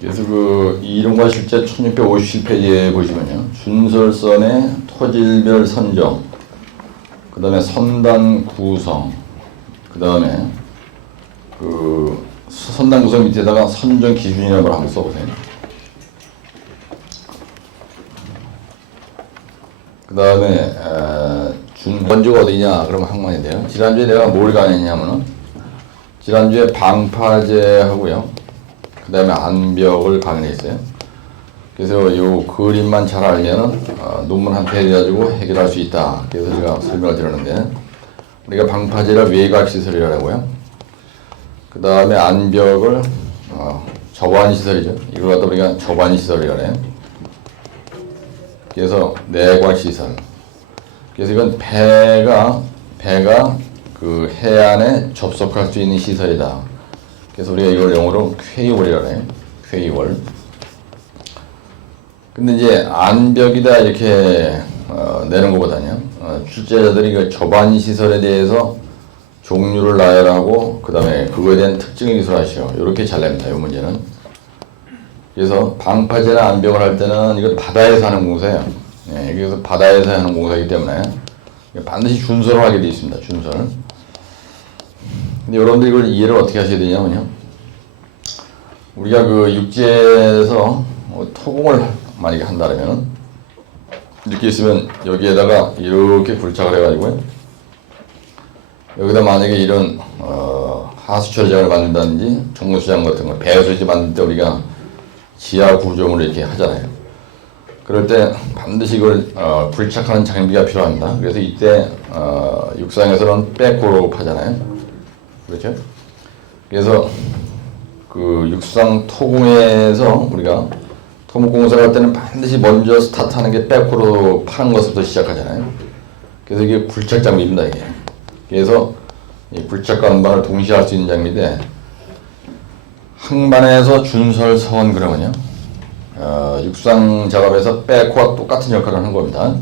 그래서 그 이론과 실제 1657페이지에 보시면요, 준설선의 토질별 선정, 그 다음에 선단 구성, 그 다음에 그 선단 구성 밑에다가 선정 기준이라는 걸 한번 써보세요. 그 다음에 원조가 어디냐 그러면 항만인데요. 지난주에 내가 뭘 강의했냐면은 지난주에 방파제하고요, 그 다음에 안벽을 강의했어요. 그래서 요 그림만 잘 알면은 논문 한 페이지 가지고 해결할 수 있다. 그래서 제가 설명을 드렸는데, 우리가 방파제를 외곽시설이라고요. 그 다음에 안벽을 접안시설이죠. 이걸 갖다 우리가 접안시설이라고 해요. 그래서 내곽시설. 그래서 이건 배가 그 해안에 접속할 수 있는 시설이다. 그래서 우리가 이걸 영어로 퀘이월이라고 해요. 퀘이월. 근데 이제 안벽이다 이렇게 내는 것보다는요, 출제자들이 그 접안 시설에 대해서 종류를 나열하고 그 다음에 그거에 대한 특징을 기술하시오. 이렇게 잘 냅니다. 이 문제는. 그래서 방파제나 안벽을 할 때는 이건 바다에서 하는 공사예요. 예, 그래서 바다에서 하는 공사이기 때문에 반드시 준설을 하게 되어 있습니다. 준설. 근데 여러분들이 이걸 이해를 어떻게 하셔야 되냐면요, 우리가 그 육지에서 토공을 만약에 한다면 이렇게 있으면 여기에다가 이렇게 굴착을 해가지고요, 여기다 만약에 이런 하수처리장을 만든다든지 정수장 같은 거, 배수지 만들 때 우리가 지하 구조물을 이렇게 하잖아요. 그럴 때 반드시 이걸 굴착하는 장비가 필요합니다. 그래서 이때 육상에서는 백호로 파잖아요. 그렇죠? 그래서 그 육상 토공에서 우리가 토목공사를 할 때는 반드시 먼저 스타트하는 게 백호로 파는 것부터 시작하잖아요. 그래서 이게 굴착 장비입니다, 이게. 그래서 이 굴착과 안반을 동시에 할 수 있는 장비인데, 항반에서 준설선 그러면요, 육상 작업에서 백호와 똑같은 역할을 하는 겁니다.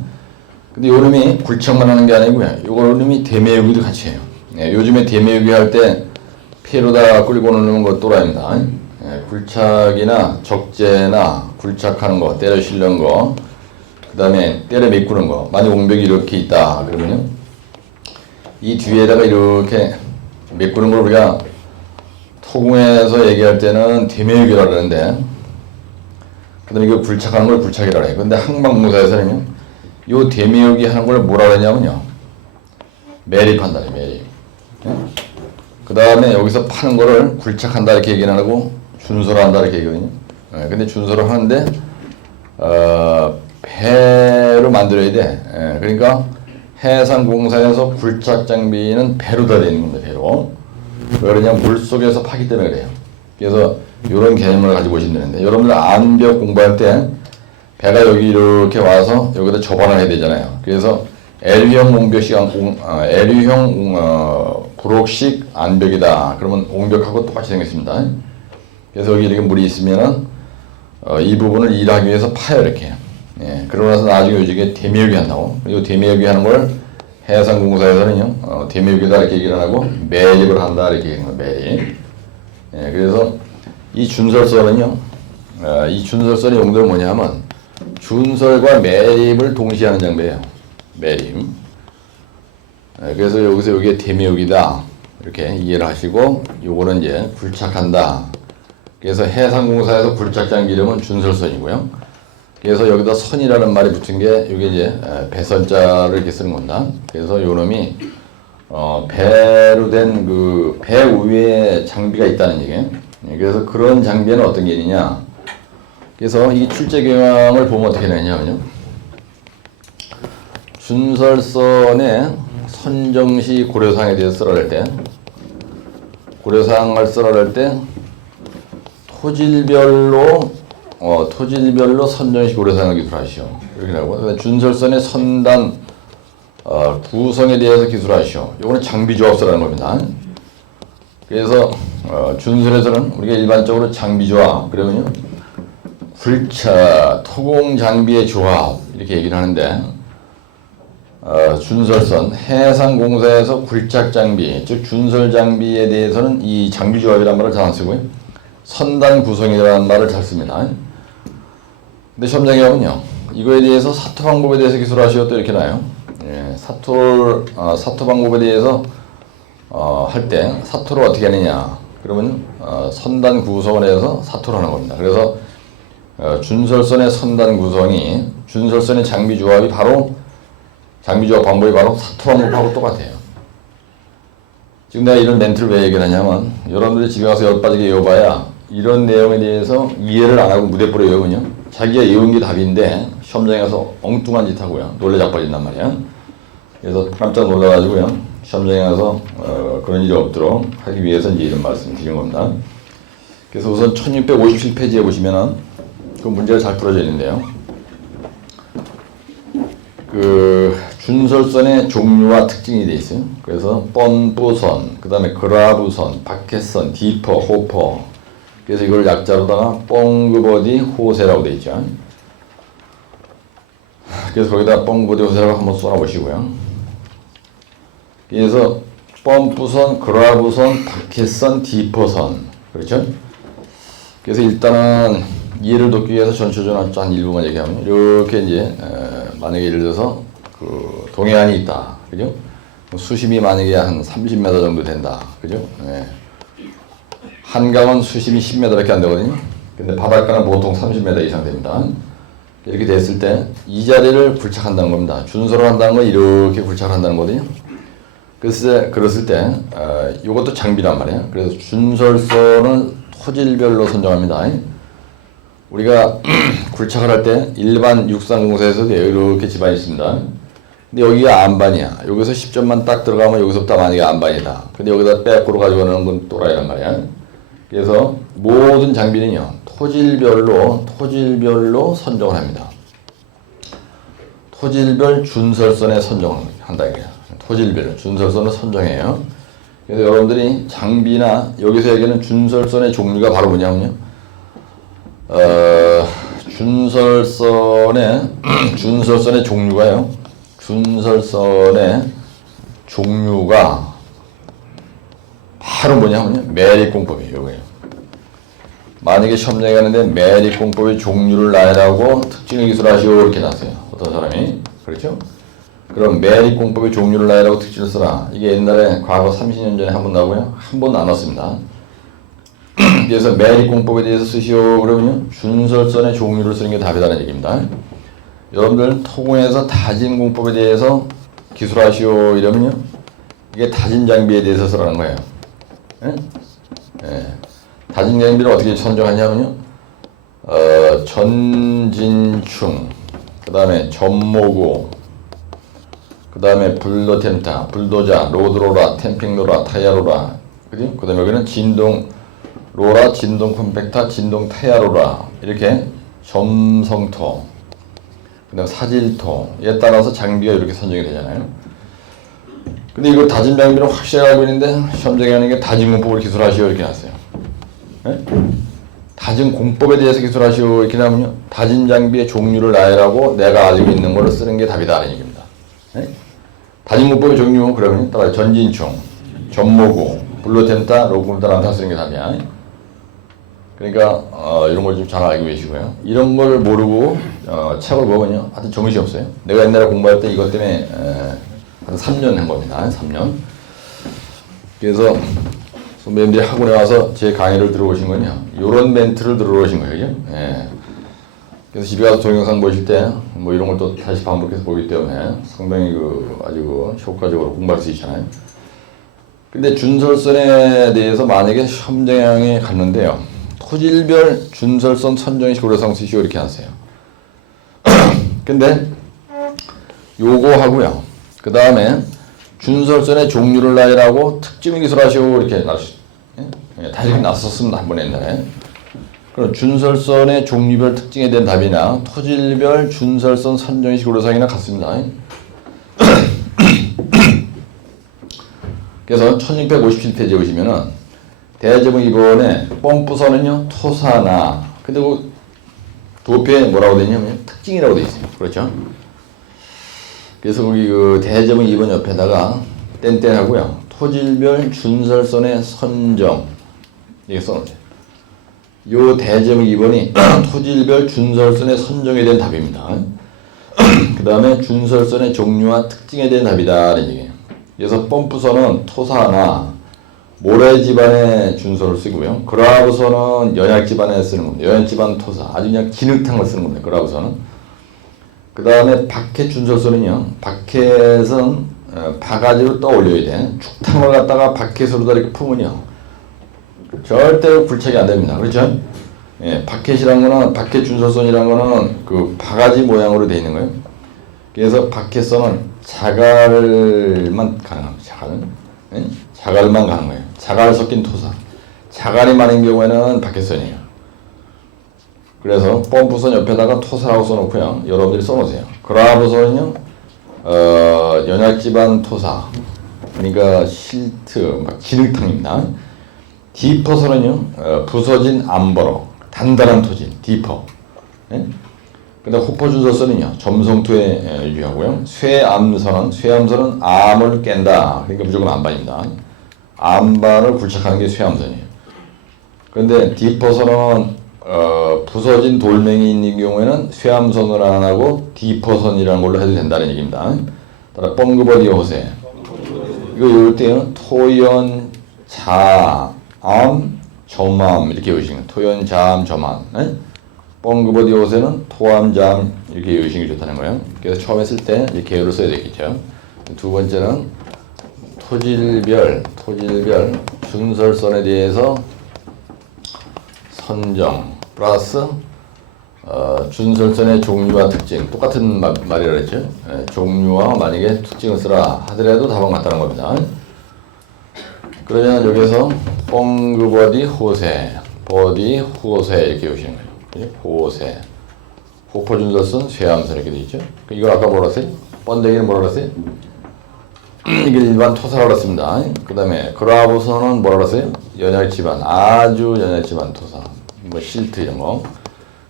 근데 요놈이 굴착만 하는 게 아니고요, 요놈이 대매우기도 같이 해요. 예, 요즘에 대매우기 할 때 피로다 끌고 오는 거 또라이입니다. 예, 굴착이나 적재나 굴착하는 거, 때려 실는 거, 그 다음에 때려 메꾸는 거, 만약 옹벽이 이렇게 있다 그러면요, 이 뒤에다가 이렇게 메꾸는 걸 우리가 토공에서 얘기할 때는 대매우기라고 하는데, 그 다음에 이거 굴착하는 걸 굴착이라고 해요. 근데 항방공사에서는요, 요 대매우기 하는 걸 뭐라 그러냐면요, 매립한다, 매립. 그 다음에 여기서 파는 거를 굴착한다 이렇게 얘기는 하고 준설한다 이렇게 얘기거든요. 근데 준설을 하는데 배로 만들어야 돼. 그러니까 해상공사에서 굴착 장비는 배로 다 되는 겁니다. 배로. 왜 그러냐면 물속에서 파기 때문에 그래요. 그래서 이런 개념을 가지고 오시면 되는데, 여러분들 안벽 공부할 때 배가 여기 이렇게 와서 여기다 접안을 해야 되잖아요. 그래서 L형 옹벽식 L형 구록식 안벽이다. 그러면 옹벽하고 똑같이 생겼습니다. 그래서 여기 이렇게 물이 있으면은 이 부분을 일하기 위해서 파요, 이렇게. 예, 그러고 나서 나중에 요즘에 대매우기 한다고. 이 대매우기 하는 걸 해상공사에서는요, 대매우기다 이렇게 얘기를 하고 매립을 한다 이렇게 얘기하는 거예요. 매립. 예, 그래서 이 준설선은요, 이 준설선의 용도는 뭐냐면 준설과 매립을 동시에 하는 장비예요. 매립. 그래서 여기서 여기에 대매우기다 이렇게 이해를 하시고, 요거는 이제 굴착한다. 그래서 해상공사에서 굴착 장비 이름은 준설선이고요. 그래서 여기다 선이라는 말이 붙은 게 이게 이제 배선자를 이렇게 쓰는 겁니다. 그래서 요놈이 배로 된 그 배 위에 장비가 있다는 얘기예요. 그래서 그런 장비는 어떤 게 있느냐. 그래서 이 출제 경향을 보면 어떻게 되냐면요, 준설선의 선정시 고려사항에 대해서 쓰러낼 때, 고려사항을 쓰러낼 때 토질별로 선정시 고려사항을 기술하시오. 이렇게 하고, 준설선의 선단 구성에 대해서 기술하시오. 이거는 장비조합서라는 겁니다. 그래서 준설에서는 우리가 일반적으로 장비조합 그러면요, 굴차, 토공 장비의 조합 이렇게 얘기를 하는데 준설선, 해상공사에서 굴착 장비, 즉 준설 장비에 대해서는 이 장비 조합이라는 말을 잘 안 쓰고요. 선단 구성이라는 말을 잘 씁니다. 근데 시험장에 가면요, 이거에 대해서 사토 방법에 대해서 기술하시오 또 이렇게 나요. 예, 사토 방법에 대해서 할 때 사토를 어떻게 하느냐 그러면 선단 구성을 해서 사토를 하는 겁니다. 그래서 준설선의 선단 구성이 준설선의 장비 조합이 바로 장비 조합 방법이 바로 사토 방법하고 똑같아요. 지금 내가 이런 멘트를 왜 얘기를 하냐면 여러분들이 집에 가서 열빠지게 외워봐야 이런 내용에 대해서 이해를 안 하고 무대뽀로 외우면요, 자기가 외운 게 답인데 시험장에 가서 엉뚱한 짓 하고요, 놀래 자빠진단 말이야. 그래서 깜짝 놀라가지고요, 시험장에 가서 그런 일이 없도록 하기 위해서 이제 이런 말씀을 드린 겁니다. 그래서 우선 1657페이지에 보시면은 그 문제가 잘 풀어져 있는데요. 그 준설선의 종류와 특징이 돼 있어요. 그래서 뻔부선, 그 다음에 그라브선, 바켓선, 디퍼, 호퍼. 그래서 이걸 약자로다가 뻥그버디 호세라고 돼 있죠. 그래서 거기다 뻥그버디 호세라고 한번 쏘아보시고요. 그래서 뻔부선, 그라브선, 바켓선, 디퍼선. 그렇죠? 그래서 일단은 이해를 돕기 위해서 전체적으로 한 일부만 얘기하면 이렇게 이제 만약에 예를 들어서 그 동해안이 있다, 그죠? 수심이 만약에 한 30m 정도 된다, 그죠? 네. 한강은 수심이 10m밖에 안 되거든요. 근데 바닷가는 보통 30m 이상 됩니다. 이렇게 됐을 때 이 자리를 굴착한다는 겁니다. 준설을 한다는 건 이렇게 굴착을 한다는 거거든요. 그랬을 때 이것도 장비란 말이에요. 그래서 준설선은 토질별로 선정합니다. 우리가 굴착을 할 때 일반 육상공사에서도 이렇게 집안이 있습니다. 근데 여기가 안반이야. 여기서 10점만 딱 들어가면 여기서부터 만약에 안반이다. 근데 여기다 백으로 가져가는 건 또라이란 말이야. 그래서 모든 장비는요, 토질별로 선정을 합니다. 토질별 준설선에 선정을 한다 이거야. 토질별 준설선을 선정해요. 그래서 여러분들이 장비나 여기서 얘기하는 준설선의 종류가 바로 뭐냐면요, 준설선의 종류가요, 준설선의 종류가 바로 뭐냐면요, 매립공법이에요. 이거예요. 만약에 시험장에 가는데 매립공법의 종류를 나열하고 특징을 기술하시오 이렇게 나왔어요. 어떤 사람이. 그렇죠? 그럼 매립공법의 종류를 나열하고 특징을 써라. 이게 옛날에 과거 30년 전에 한 번 나오고요, 한 번 나눴습니다. 그래서 매립공법에 대해서 쓰시오 그러면요, 준설선의 종류를 쓰는 게 답이라는 얘기입니다. 여러분들 토공에서 다진공법에 대해서 기술하시오 이러면요, 이게 다진 장비에 대해서 쓰라는 거예요. 예? 예. 다진 장비를 어떻게 선정하냐면요, 전진충, 그 다음에 전모구, 그 다음에 불도템타, 불도자, 로드로라, 캠핑로라, 타이어로라, 그죠? 그 다음에 여기는 진동 로라, 진동 컴팩타, 진동 타이어로라, 이렇게 점성토, 그 다음 사질토에 따라서 장비가 이렇게 선정이 되잖아요. 근데 이거 다진 장비는 확실히 알고 있는데 시험장에 하는 게 다진 공법을 기술하시오 이렇게 나왔어요. 네? 다진 공법에 대해서 기술하시오 이렇게 나오면요, 다진 장비의 종류를 나열하고 내가 가지고 있는 거를 쓰는 게 답이다라는 얘기입니다. 네? 다진 공법의 종류 그러면 따라 전진충, 전모구, 블루템타, 로그템타를 쓰는 게 답이야. 그러니까 이런 걸 좀 잘 알고 계시고요. 이런 걸 모르고 책을 보면요, 하여튼 정신이 없어요. 내가 옛날에 공부할 때 이것 때문에 한 3년 한 겁니다. 3년. 그래서 선배님들이 학원에 와서 제 강의를 들어오신 거냐, 요런 멘트를 들어오신 거예요. 예. 그래서 집에 가서 동영상 보실 때 뭐 이런 걸 또 다시 반복해서 보기 때문에 상당히 아주 효과적으로 공부할 수 있잖아요. 근데 준설선에 대해서 만약에 시험장에 갔는데요, 토질별 준설선 선정식 고려사항 쓰시오 이렇게 하세요. 근데 요거 하고요, 그 다음에 준설선의 종류를 나열하고 특징을 기술하시오 이렇게 다 이렇게 나섰습니다. 한 번 옛날에. 그럼 준설선의 종류별 특징에 대한 답이나 토질별 준설선 선정식 고려사항이나 같습니다. 그래서 1657페이지에 보시면은 대제목 2번에 펌프선은요, 토사나, 근데 부호표에 뭐라고 되어 있냐면 특징이라고 되어 있어요. 그렇죠? 그래서 거기 그 대제목 2번 옆에다가 땡땡하고요. 토질별 준설선의 선정 이게 써놓으세요. 요 대제목 2번이 토질별 준설선의 선정에 대한 답입니다. 그 다음에 준설선의 종류와 특징에 대한 답이다 이런 얘기예요. 그래서 펌프선은 토사나 모래 집안의 준설을 쓰고요. 그라브선은 연약 집안에 쓰는 겁니다. 연약 집안 토사 아주 그냥 진흙탕을 쓰는 겁니다. 그라브선은. 그 다음에 박해 준설선은요. 박해선 바가지로 떠올려야 돼. 축탕을 갖다가 박해서로 이렇게 품으면요. 절대로 굴착이 안 됩니다. 그렇죠? 예, 박해시란 거는 박해 준설선이란 거는 그 바가지 모양으로 되어 있는 거예요. 그래서 박해선은 자갈만 가능합니다. 자갈. 예? 자갈만 가는 거예요. 자갈 섞인 토사. 자갈이 많은 경우에는 박해선이에요. 그래서 펌프선 옆에다가 토사라고 써놓고요. 여러분들이 써놓으세요. 그라브선은요, 연약지반 토사. 그러니까 실트, 막 진흙탕입니다. 디퍼선은요, 부서진 암버러, 단단한 토질, 디퍼. 예? 근데 호퍼준설선은요, 점성토에 유리하고요. 쇠암선은 암을 깬다. 그러니까 무조건 암반입니다. 암반을 굴착하는 게 쇠암선이에요. 그런데 디퍼선은 부서진 돌멩이 있는 경우에는 쇠암선을 안 하고 디퍼선이라는 걸로 해도 된다는 얘기입니다. 따라 뻥그버디 호세. 이거 이럴 때는 토연, 자, 암, 점암 이렇게 외우시는 거예요. 토연, 자암, 점암. 네? 뻥그버디 호세는 토암, 자암 이렇게 외우시는 게 좋다는 거예요. 그래서 처음에 쓸 때 이제 계열을 써야 되겠죠. 두 번째는 토질별 준설선에 대해서 선정 플러스 준설선의 종류와 특징 똑같은 말이라 했죠. 종류와 만약에 특징을 쓰라 하더라도 답은 같다는 겁니다. 그러면 여기서 뻥그버디 호세 이렇게 오시는 거예요. 호세 호퍼준설선 쇠암선 이렇게 되어 있죠. 이걸 아까 뭐라 했어요? 번데기는 뭐라 했어요? 이게 일반 토사라고 했습니다. 그 다음에 그라브선은 뭐라 했어요? 연약지반 아주 연약지반 토사 뭐 실트 이런 거.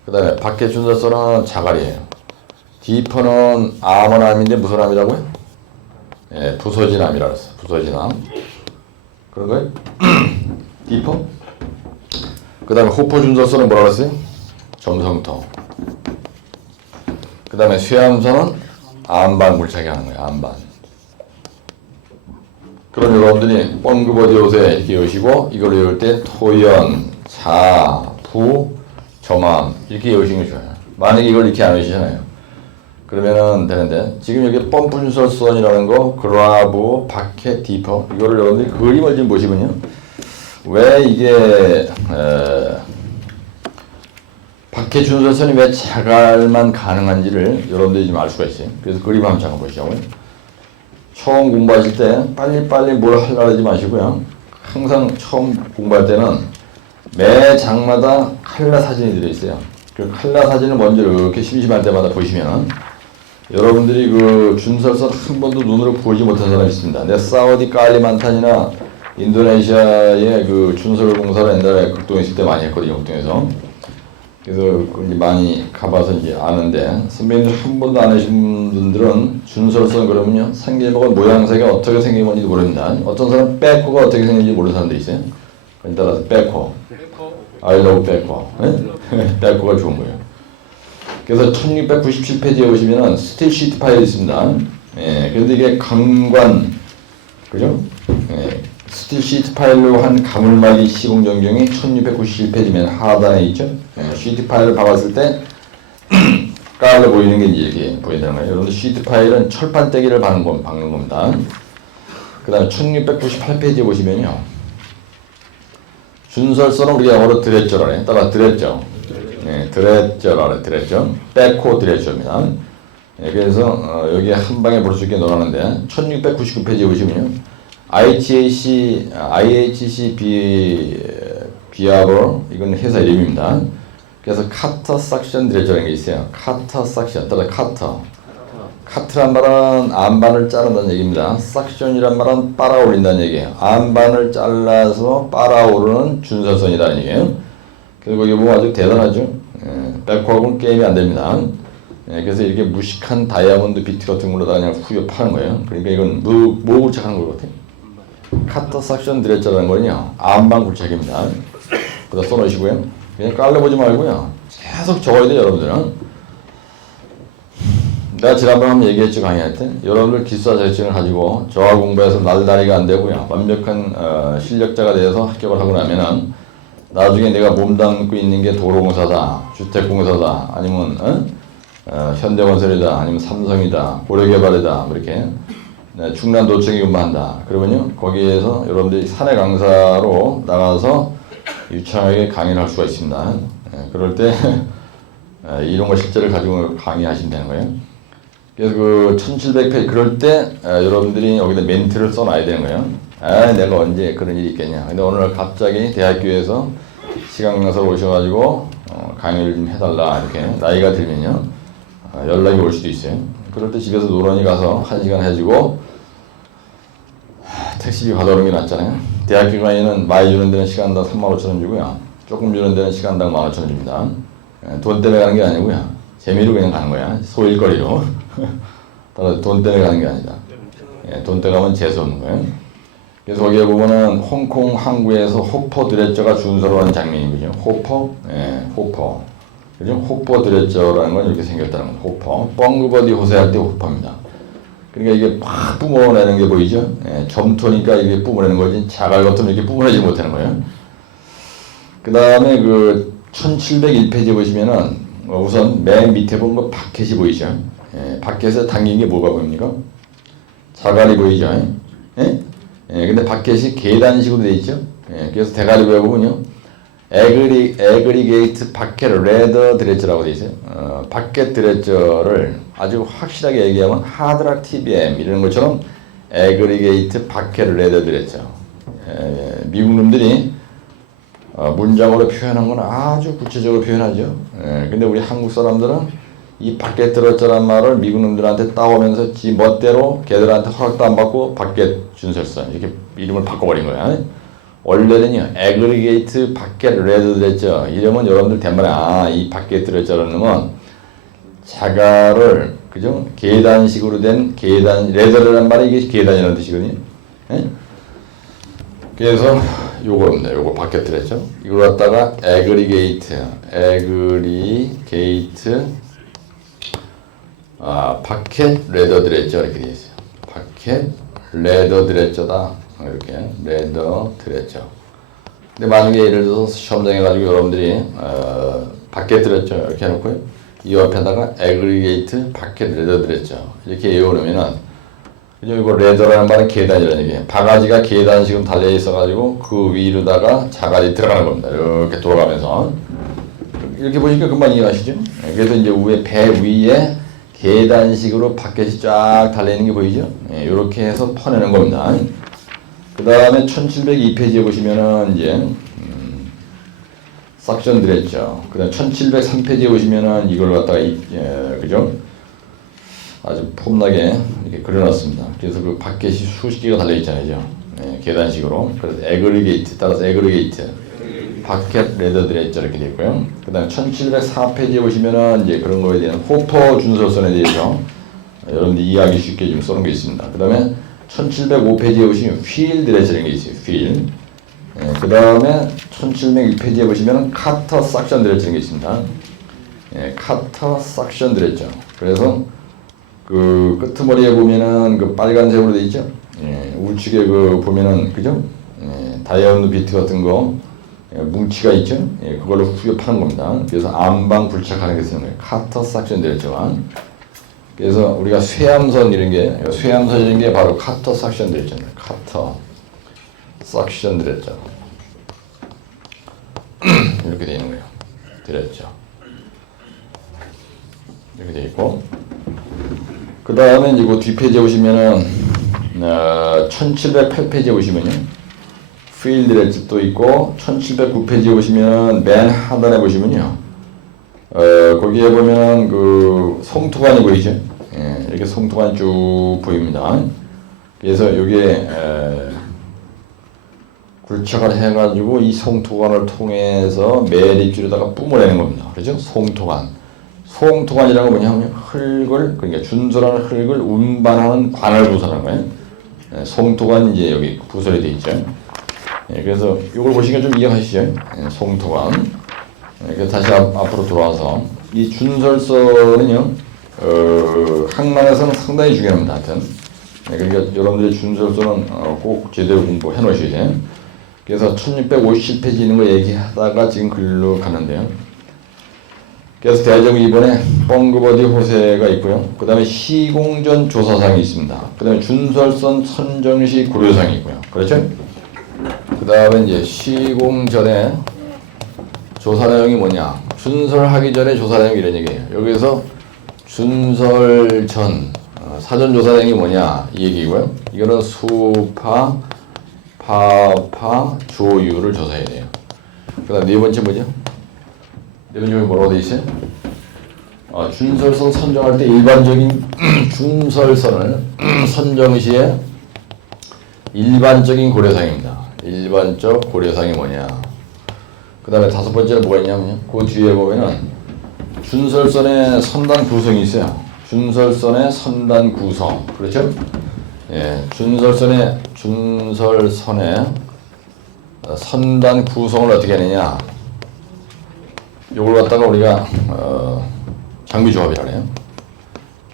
그 다음에 박해준설선은 자갈이에요. 디퍼는 암은 암인데 무슨 암이라고요? 예, 부서진 암이라고 했어. 부서진 암. 그런 거예요? 디퍼? 그 다음에 호퍼준설선은 뭐라 그랬어요? 점성토. 그 다음에 쇠암선은 암반 굴착이 하는 거예요. 암반. 그럼 여러분들이 뻥그버디 호세 이렇게 외우시고 이걸 외울 때 토연, 자, 부, 점암 이렇게 외우시는 게 좋아요. 만약에 이걸 이렇게 안 외우시잖아요. 그러면은 되는데 지금 여기 펌프준설선이라는 거 그라브, 박해, 디퍼 이거를 여러분들이 그림을 좀 보시면요. 왜 이게 박해 준설선이 왜 자갈만 가능한지를 여러분들이 좀 알 수가 있어요. 그래서 그림 한번 잠깐 보시자고요. 처음 공부하실 때 빨리빨리 뭘 하려고 하지 마시고요. 항상 처음 공부할 때는 매 장마다 칼라 사진이 들어있어요. 그 칼라 사진을 먼저 이렇게 심심할 때마다 보시면 여러분들이 그 준설선 한 번도 눈으로 보지 못한 사람이 있습니다. 내 사우디 깔리만탄이나 인도네시아의 그 준설 공사를 옛날에 극동에 있을 때 많이 했거든요. 극동에서. 그래서 이제 많이 가봐서 이제 아는데 선배님들 한 번도 안 하신 분들은 준설선 그러면요 생길목은 모양새가 어떻게 생긴 건지 모릅니다. 어떤 사람은 백호가 어떻게 생긴지 모르는 사람도 있어요. 그에 따라서 백호, I love 백호, 백호가 좋은 거예요. 그래서 1697페이지에 오시면은 스틸 시트 파일이 있습니다. 예, 그런데 이게 강관, 그죠? 예, 스틸 시트 파일로 한 가물막이 시공 전경이 1697페이지면 하단에 있죠. 예, 시트 파일을 박았을 때 깔로 보이는 게 이제 이렇게 보인다는 거예요. 여러분들 시트 파일은 철판떼기를 박는 겁니다. 그 다음에 1698페이지에 보시면요. 준설선은 우리가 영어로 드레저라네. 따라 드레저. 네, 드레저라래. 드레저. 백호 드레저입니다. 네, 그래서 여기 한 방에 볼 수 있게 넣어놨는데 1699페이지에 보시면요. IHC 비아버 이건 회사 이름입니다. 그래서 카터 삭션 드레저라는 게 있어요. 카터 삭션. 따라 카트란 말은 암반을 자른다는 얘기입니다. 삭션이란 말은 빨아올린다는 얘기예요. 암반을 잘라서 빨아오르는 준설선이라는 얘기예요. 그리고 이거 보면 아주 대단하죠. 예, 백호하고는 게임이 안 됩니다. 예, 그래서 이렇게 무식한 다이아몬드 비트 같은 걸로 다 그냥 후려 파는 거예요. 그러니까 이건 뭐 굴착하는 것 같아요? 카터 삭션 드레저라는 거는요, 암방 굴착입니다. 그다 써놓으시고요. 그냥 깔려보지 말고요. 계속 적어야 돼요, 여러분들은. 내가 지난번에 한번 얘기했죠, 강의할 때. 여러분들 기숙사 자격증을 가지고 저하 공부해서 날다리가 안 되고요. 완벽한 실력자가 돼서 합격을 하고 나면은 나중에 내가 몸담고 있는 게 도로공사다, 주택공사다, 아니면 현대건설이다, 아니면 삼성이다, 고려개발이다, 뭐 이렇게 충남도청에 근무한다. 그러면요, 거기에서 여러분들이 사내 강사로 나가서 유창하게 강의를 할 수가 있습니다. 그럴 때 이런 거 실제를 가지고 강의하시면 되는 거예요. 그래서 그 1700페이지 그럴 때 여러분들이 여기다 멘트를 써놔야 되는 거예요. 내가 언제 그런 일이 있겠냐. 근데 오늘 갑자기 대학교에서 시간 나서 오셔가지고 강의를 좀 해달라 이렇게 나이가 들면요 연락이 올 수도 있어요. 그럴 때 집에서 노런이 가서 1시간 해주고 택시비 가져오는 게 낫잖아요. 대학교 강의는 많이 주는 데는 시간당 35,000원 주고요. 조금 주는 데는 시간당 15,000원 줍니다. 돈 때문에 가는 게 아니고요. 재미로 그냥 가는 거야. 소일거리로. 돈 때문에 가는 게 아니다. 돈 때문에 가면 재수 없는 거예요. 그래서 거기에 보면은 홍콩 항구에서 호퍼 드레저가 준서로 하는 장면이거든요. 호퍼? 호퍼. 그죠? 호퍼 드레저라는 건 이렇게 생겼다는 거예요. 호퍼. 뻥그버디 호세할 때 호퍼입니다. 그러니까 이게 막 뿜어내는 게 보이죠? 점토니까 이게 뿜어내는 거지. 자갈 같으면 이렇게 뿜어내지 못하는 거예요. 그 다음에 그 1701페이지 보시면은 우선 맨 밑에 보면 거 바켓이 보이죠? 바켓에 담긴 게 뭐가 보입니까? 자갈이 보이죠? 근데 바켓이 계단식으로 되어 있죠? 그래서 대가리부에 보면요. 에그리게이트 바켓 레더 드레저라고 되어 있어요. 바켓 드레저를 아주 확실하게 얘기하면 하드락 TBM 이런 것처럼 에그리게이트 바켓 레더 드레저. 미국 놈들이 문장으로 표현한 건 아주 구체적으로 표현하죠. 근데 우리 한국 사람들은 이 바켓 드레저란 말을 미국 놈들한테 따오면서 지 멋대로 걔들한테 허락도 안 받고 바켓 준설선 이렇게 이름을 바꿔버린 거야. 원래는요, 에그리게이트 바켓 레더 드레저 이러면 여러분들 대만에 이 바켓 드레저라는 건 자갈을 그죠? 계단식으로 된 계단 레더라는 말이 이게 계단이라는 뜻이거든요. 그래서 요거입니다. 요거 바켓 드레저 이걸 갖다가 에그리게이트 바켓 레더 드레저 이렇게 되어 있어요. 바켓 레더 드레저다. 이렇게 레더 드레저. 근데 만약에 예를 들어서 시험장에 가지고 여러분들이 바켓 드레저 이렇게 해놓고요. 이 옆에다가 에그리게이트 바켓 레더 드레저 이렇게 외워놓으면은 이거 레더라는 말은 계단이라는 얘기예요. 바가지가 계단식으로 달려 있어가지고 그 위로다가 자갈이 들어가는 겁니다. 이렇게 돌아가면서 이렇게 보니까 금방 이해하시죠? 그래서 이제 위에 배 위에 계단식으로 바켓이 쫙 달려있는 게 보이죠? 이렇게 해서 퍼내는 겁니다. 그 다음에 1702페이지에 보시면은 이제 삭션 드레저. 그 다음 1703페이지에 보시면은 이걸 갖다가 그죠? 아주 폼나게 이렇게 그려놨습니다. 그래서 그 바켓이 수십 개가 달려있잖아요. 계단식으로. 그래서 에그리게이트, 따라서 에그리게이트. 바켓 레더 드레저 이렇게 되어 있고요. 그 다음 1704페이지에 보시면은 이제 그런 거에 대한 호퍼 준설선에 대해서 여러분들이 이해하기 쉽게 좀 써놓은 게 있습니다. 그 다음에 1705페이지에 보시면 휠 드레저라는 게 있어요. 휠. 그 다음에 1706페이지에 보시면은 카터 삭션 드레저라는 게 있습니다. 카터 삭션 드레저. 그래서 그 끄트머리에 보면은 그 빨간색으로 돼 있죠. 우측에 그 보면은 그죠? 다이아몬드 비트 같은 거 뭉치가 있죠. 그걸로 후려 파는 겁니다. 그래서 암방 불착하는 게 쓰는 거예요. 카터 삭션 드레저가. 그래서 우리가 쇠암선 이런 게 쇠암선 이런 게 바로 카터 삭션 드레저입니다. 카터 삭션 드레저 이렇게 되어 있는 거예요. 드레저 이렇게 되어 있고. 그 다음에 이제 그 뒷페이지에 보시면은 1708페이지에 보시면요 필드 레집도 있고 1709페이지에 보시면 맨 하단에 보시면요 거기에 보면은 그 송토관이 보이죠. 이렇게 송토관이 쭉 보입니다. 그래서 여기에 굴착을 해가지고 이 송토관을 통해서 매립줄에다가 뿜어내는 겁니다. 그렇죠? 송토관. 송토관이라는 건 뭐냐면 흙을, 그러니까 준설하는 흙을 운반하는 관을 구성하는 거예요. 예, 송토관 이제 여기 부설이 되어 있죠. 예, 그래서 이걸 보시니까 좀 이해하시죠? 예, 송토관. 예, 그래서 다시 앞으로 돌아와서 이 준설선은요, 학만에서는 상당히 중요합니다. 하여튼. 예, 그러니까 여러분들이 준설선은 꼭 제대로 공부해 놓으셔야 돼요. 그래서 1650페이지 있는 거 얘기하다가 지금 글로 가는데요. 그래서 대제국 이번에 뻥그버디 호세가 있고요. 그 다음에 시공전 조사상이 있습니다. 그 다음에 준설선 선정시 고려상이 있고요. 그렇죠? 그 다음에 이제 시공전에 조사 내용이 뭐냐. 준설하기 전에 조사 내용이 이런 얘기예요. 여기서 준설 전 사전 조사 내용이 뭐냐 이 얘기고요. 이거는 수파, 파파, 조유를 조사해야 돼요. 그 다음 네 번째 뭐죠? 네 번째 뭐라고 돼 있어요? 준설선 선정할 때 일반적인 준설선을 선정 시에 일반적인 고려사항입니다. 일반적 고려사항이 뭐냐? 그 다음에 다섯 번째는 뭐가 있냐면요. 그 뒤에 보면은 준설선의 선단 구성이 있어요. 준설선의 선단 구성. 그렇죠? 예, 준설선의 선단 구성을 어떻게 하느냐? 요걸 갖다가 우리가 장비 조합이라 해요.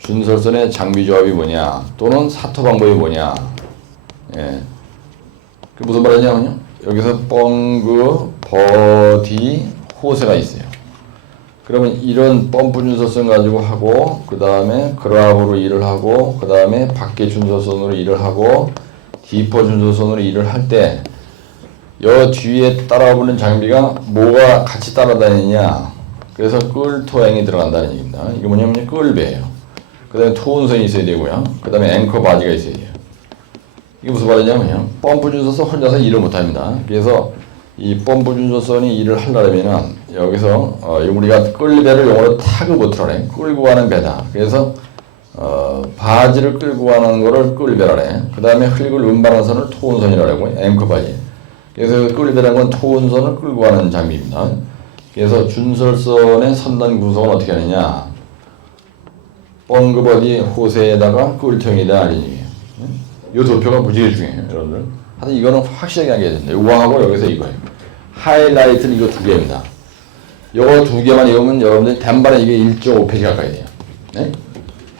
준설선의 장비 조합이 뭐냐? 또는 사토 방법이 뭐냐? 예. 그 무슨 말이냐면요. 여기서 뻥그, 버디, 호세가 있어요. 그러면 이런 펌프 준설선 가지고 하고, 그 다음에 그라브로 일을 하고, 그 다음에 밖에 준설선으로 일을 하고, 디퍼 준설선으로 일을 할 때, 여 뒤에 따라오는 장비가 뭐가 같이 따라다니냐. 그래서 끌토행이 들어간다는 얘기입니다. 이게 뭐냐면 끌배예요. 그 다음에 토운선이 있어야 되고요. 그 다음에 앵커 바지가 있어야 돼요. 이게 무슨 말이냐면요. 펌프 준설선 혼자서 일을 못합니다. 그래서 이 펌프 준설선이 일을 하려면은 여기서 우리가 끌배를 영어로 타그보트라 해. 끌고 가는 배다. 그래서 바지를 끌고 가는 거를 끌배라 해. 그 다음에 흙을 운반하는 선을 토운선이라고 하고 앵커 바지. 그래서 끌배라는 건 토운선을 끌고 가는 장비입니다. 그래서 준설선의 선단 구성은 어떻게 하느냐. 뻥그버디 호세에다가 끌통이다. 이 도표가 무지개 중요해요. 여러분들. 하여튼 이거는 확실하게 하게 됩니다. 이거하고 여기서 이거예요. 하이라이트는 이거 두 개입니다. 이거 두 개만 외우면 여러분들 단반에 이게 1.5페이지 가까이 돼요. 네?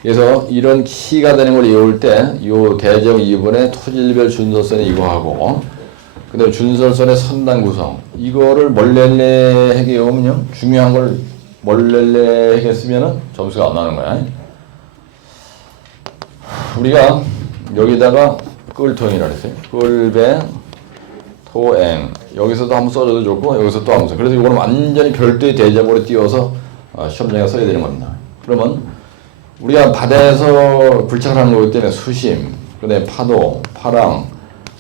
그래서 이런 키가 되는 걸 외울 때, 요 대제국 2번에 토질별 준설선에 이거 하고, 그 다음에 준설선의 선단 구성. 이거를 멀렐레하게 외우면요. 중요한 걸 멀렐레하게 쓰면은 점수가 안 나는 거야. 우리가 여기다가 끌통이라 그랬어요. 끌배, 토행. 여기서도 한번 써줘도 좋고, 여기서 또 한번 써. 그래서 이거는 완전히 별도의 대제목으로 띄워서 시험장에 써야 되는 겁니다. 그러면 우리가 바다에서 굴착을 하는 거기 때문에 수심, 그 다음에 파도, 파랑,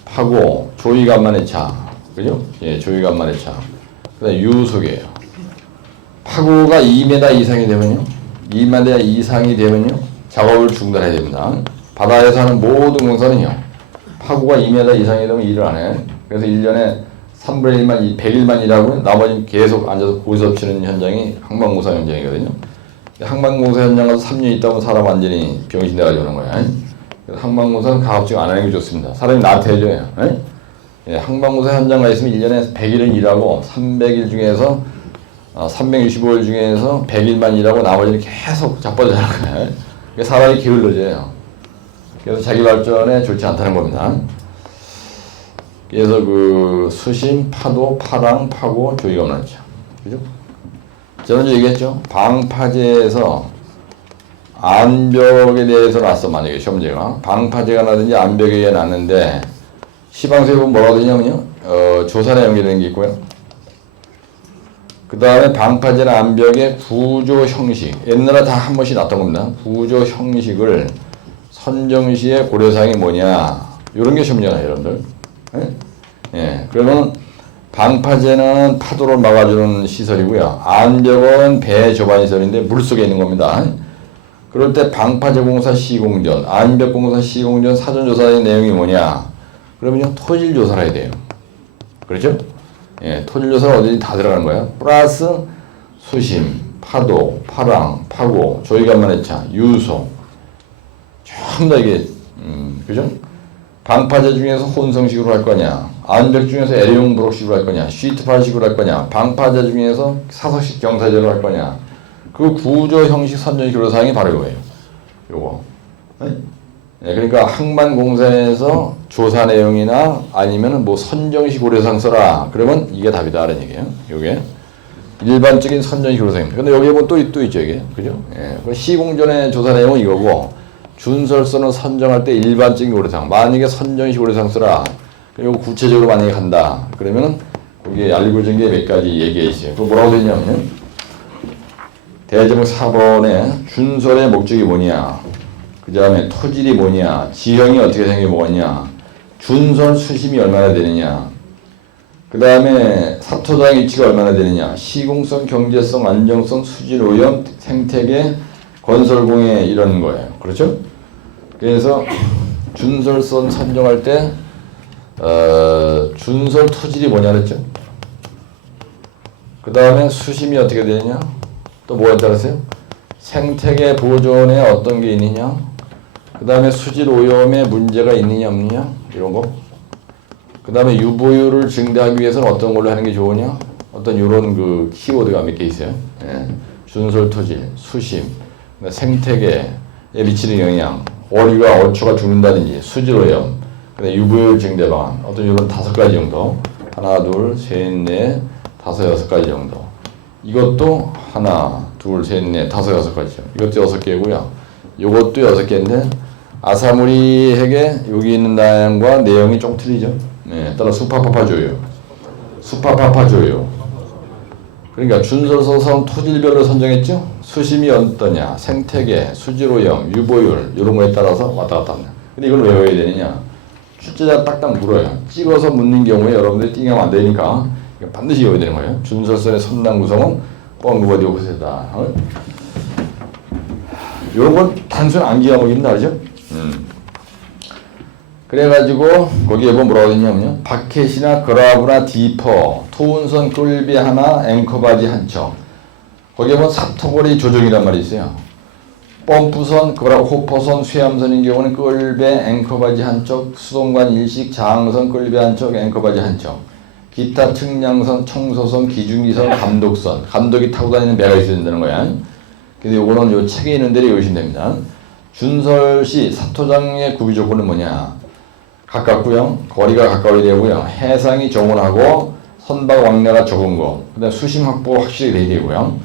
파고, 조이간만의 차. 그죠? 예, 조이간만의 차. 그 다음에 유속이에요. 파고가 2m 이상이 되면요. 2m 이상이 되면요. 작업을 중단해야 됩니다. 바다에서 하는 모든 공사는요. 파고가 2m 이상이 되면 일을 안 해. 그래서 1년에 3분의 1만, 100일만 일하고 나머지는 계속 앉아서 고기섭 치는 현장이 항만공사 현장이거든요. 항만공사 현장 가서 3년 있다 보면 사람 완전히 병신 돼가지고 오는 거야. 그래서 항만공사는 가급적 안 하는 게 좋습니다. 사람이 나태해져요. 예, 항만공사 현장 가 있으면 1년에 100일은 일하고 300일 중에서 365일 중에서 100일만 일하고 나머지는 계속 자빠져 자는 거예요. 사람이 게을러져요. 그래서 자기 발전에 좋지 않다는 겁니다. 그래서 그 수심, 파도, 파랑, 파고, 조이가 없죠. 그죠? 저는 얘기했죠. 방파제에서 암벽에 대해서 났어. 만약에 시험제가 방파제가 나든지 암벽에 났는데 시방서에 보면 뭐라고 되냐면요. 조사 내용이 되는 게 있고요. 그 다음에 방파제나 암벽의 구조 형식. 옛날에 다 한 번씩 났던 겁니다. 구조 형식을 선정 시에 고려사항이 뭐냐. 이런 게 시험제잖아요, 여러분들. 예. 그러면 방파제는 파도를 막아주는 시설이고요. 암벽은 배 조반 시설인데 물속에 있는 겁니다. 그럴 때 방파제 공사 시공전, 암벽 공사 시공전 사전조사의 내용이 뭐냐. 그러면요, 토질 조사를 해야 돼요. 그렇죠? 예, 토질 요소는 어디든지 다 들어가는 거예요. 플러스 수심, 파도, 파랑, 파고, 조이간만의 차, 유소. 전부 다 이게, 그죠? 방파제 중에서 혼성식으로 할 거냐, 암벽 중에서 L형 브록식으로 할 거냐, 시트파식으로 할 거냐, 방파제 중에서 사석식 경사제로 할 거냐, 그 구조 형식 선정 교류사항이 바로 이거예요. 요거. 네, 그러니까 항만공사에서 조사 내용이나 아니면은 뭐 선정식 고려사항 써라. 그러면 이게 답이다. 라는 얘기예요. 요게. 일반적인 선정식 고려사항입니다. 근데 여기에 뭐 또 있죠, 이게. 그죠? 예. 시공전의 조사 내용은 이거고, 준설서는 선정할 때 일반적인 고려사항. 만약에 선정식 고려사항 써라. 그럼 요거 구체적으로 만약에 간다. 그러면은 거기에 알고 있는 게 몇 가지 얘기해 있어요. 그거 뭐라고 되어 있냐면, 대제목 4번에 준설의 목적이 뭐냐, 그 다음에 토질이 뭐냐, 지형이 어떻게 생겨 뭐냐, 준설 수심이 얼마나 되느냐, 그 다음에 사토장 위치가 얼마나 되느냐, 시공성, 경제성, 안정성, 수질 오염, 생태계, 건설공해 이런 거예요. 그렇죠? 그래서 준설선 선정할 때 준설 토질이 뭐냐 그랬죠? 그 다음에 수심이 어떻게 되느냐, 또 뭐에 따랐어요? 생태계 보존에 어떤 게 있느냐, 그 다음에 수질 오염에 문제가 있느냐 없느냐 이런 거, 그 다음에 유보율을 증대하기 위해서는 어떤 걸로 하는 게 좋으냐, 어떤 이런 그 키워드가 몇 개 있어요. 예. 준설 토질, 수심, 생태계에 미치는 영향, 어류가 어초가 죽는다든지, 수질 오염, 그다음에 유보율 증대 방안, 어떤 이런 5가지 정도, 하나, 둘, 셋, 넷, 다섯, 6가지 정도. 이것도 하나, 둘, 셋, 넷, 다섯, 6가지죠. 이것도 6개고요. 이것도 6개인데 아사무리에게 여기 있는 내용과 내용이 좀 틀리죠. 네, 따라 수파파파조요. 수파파파조요. 그러니까 준설서선 토질별로 선정했죠. 수심이 어떠냐, 생태계, 수질오염, 유보율 이런 거에 따라서 왔다 갔다 합니다. 근데 이걸 왜 외워야 되느냐? 출제자 딱딱 물어요. 찍어서 묻는 경우에 여러분들이 띵하면 안 되니까 반드시 외워야 되는 거예요. 준설선의 선당 구성은 뻥그버디 오브세다. 이런 건 단순 암기 과목입니다. 그죠? 그래가지고 거기에 뭐라고 했냐면요, 바켓이나 그라브나 디퍼, 토운선 끌비 하나, 앵커바지 한 척. 거기에 뭐 사토거리 조정이란 말이 있어요. 펌프선, 그라브 호퍼선, 쇠암선인 경우는 끌배, 앵커바지 한 척, 수동관 일식, 장선, 끌배 한 척, 앵커바지 한 척. 기타 측량선, 청소선, 기중기선, 감독선. 감독이 타고 다니는 배가 있어야 된다는 거야. 근데 요거는 요 책에 있는 대로 외우시면 됩니다. 준설 시 사토장의 구비 조건은 뭐냐? 가깝고요. 거리가 가까워야 되고요. 해상이 정원하고 선박 왕래가 적은 거. 그다음 수심 확보 확실히 돼야 되고요.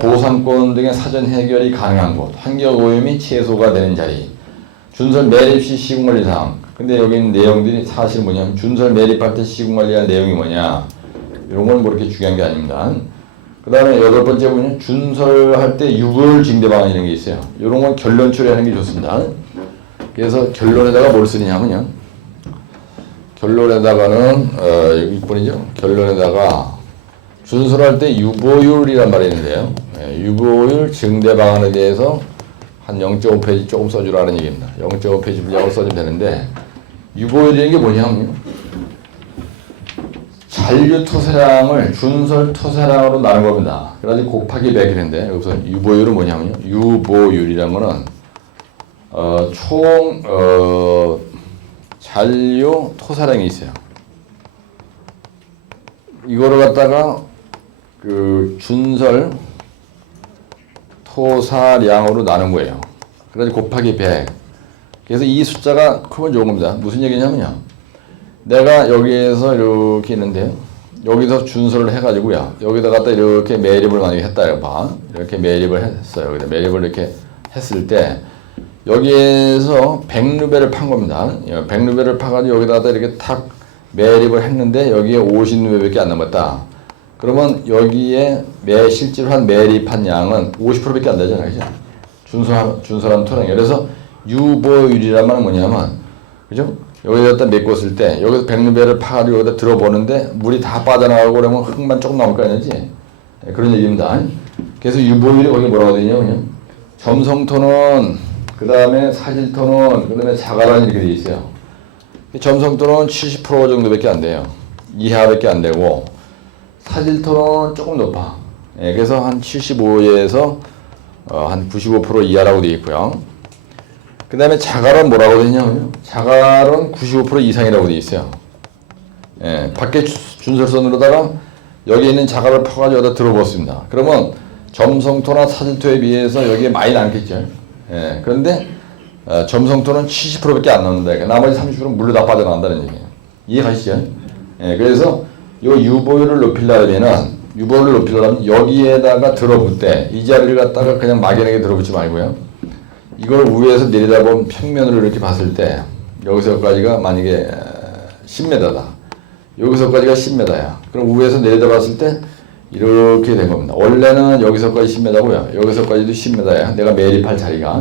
보상권 등의 사전 해결이 가능한 곳. 환경 오염이 최소가 되는 자리. 준설 매립 시 시공관리 사항. 근데 여기 있는 내용들이 사실 뭐냐면 준설 매립할 때 시공관리할 내용이 뭐냐. 이런 건 뭐 이렇게 중요한 게 아닙니다. 그 다음에 8번째 보면 준설할 때 유보율 증대 방안 이런 게 있어요. 이런 건 결론 처리하는 게 좋습니다. 그래서 결론에다가 뭘 쓰느냐면요. 결론에다가는 여기 6번이죠. 결론에다가 준설할 때 유보율이란 말이 있는데요. 유보율 증대 방안에 대해서 한 0.5페이지 조금 써주라는 얘기입니다. 0.5페이지 분량을 써주면 되는데 유보율이라는 게 뭐냐면요. 잔류 토사량을 준설 토사량으로 나눈 겁니다. 그래가지고 곱하기 100이는데 여기서 유보율은 뭐냐면요. 유보율이란 거는 총 잔류 토사량이 있어요. 이거를 갖다가 그 준설 토사량으로 나눈 거예요. 그래가지고 곱하기 100. 그래서 이 숫자가 크면 좋은 겁니다. 무슨 얘기냐면요. 내가 여기에서 이렇게 있는데요. 여기서 준설을 해가지고요. 여기다 갖다 이렇게 매립을 만약에 했다. 봐. 이렇게 매립을 했어요. 여기다 매립을 이렇게 했을 때 여기에서 100루벨을 판 겁니다. 100루벨을 파가지고 여기다 갖다 이렇게 탁 매립을 했는데 여기에 50루벨밖에 안 남았다. 그러면 여기에 실제로 한 매립한 양은 50%밖에 안 되잖아요. 그죠? 준설한 토량이. 그래서 유보율이란 말은 뭐냐면, 그죠? 여기다 메꿨을 때, 여기서 100루벨을 파가지고 여기다 들어보는데, 물이 다 빠져나가고 그러면 흙만 조금 남을 거 아니지? 그런 얘기입니다. 그래서 유보율이 거기 뭐라고 되냐면, 점성토는, 그 다음에 사질토는, 그 다음에 자가란 이렇게 돼 있어요. 점성토는 70% 정도밖에 안 돼요. 이하밖에 안 되고 사질토는 조금 높아. 예, 그래서 한 75에서 한 95% 이하라고 되어 있고요. 그 다음에 자갈은 뭐라고 되어 있냐면요. 자갈은 95% 이상이라고 되어 있어요. 예, 밖에 준설선으로다가 여기 있는 자갈을 퍼가지고 여기다 들어보았습니다. 그러면 점성토나 사질토에 비해서 여기에 많이 남겠죠. 예, 그런데 점성토는 70%밖에 안 나오는데 나머지 30%는 물로 다 빠져나간다는 얘기예요. 이해가시죠? 예, 그래서 요 유보율을 높이려면 여기에다가 들어볼 때 이 자리를 갖다가 그냥 막연하게 들어붙지 말고요. 이걸 위에서 내려다본 평면으로 이렇게 봤을 때 여기서까지가 만약에 10m다. 여기서까지가 10m야. 그럼 위에서 내려다봤을 때 이렇게 된 겁니다. 원래는 여기서까지 10m고요. 여기서까지도 10m야. 내가 매립할 자리가.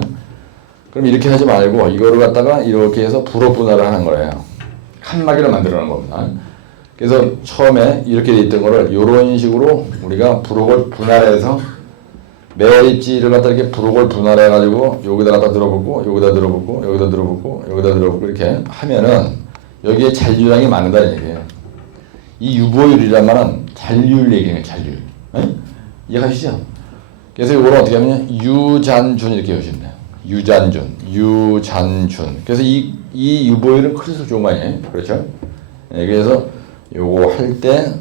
그럼 이렇게 하지 말고 이거를 갖다가 이렇게 해서 불호 분할을 하는 거예요. 칸막이를 만들어내는 겁니다. 그래서 처음에 이렇게 돼 있던 거를 이런 식으로 우리가 부록을 분할해서 매립지를 갖다 이렇게 부록을 분할해 가지고 여기다 갖다 들어보고 여기다 들어보고 여기다 들어보고 여기다 들어보고 이렇게 하면은 여기에 잔류량이 많다는 얘기예요. 이 유보율이란 말은 잔류율 얘기예요. 잔류율. 이해가시죠? 그래서 이거를 어떻게 하면 유잔준 이렇게 보시면 돼요. 유잔준. 그래서 이 유보율은 클수록 좋은 거 아니에요? 그렇죠? 예, 그래서 요거 할 때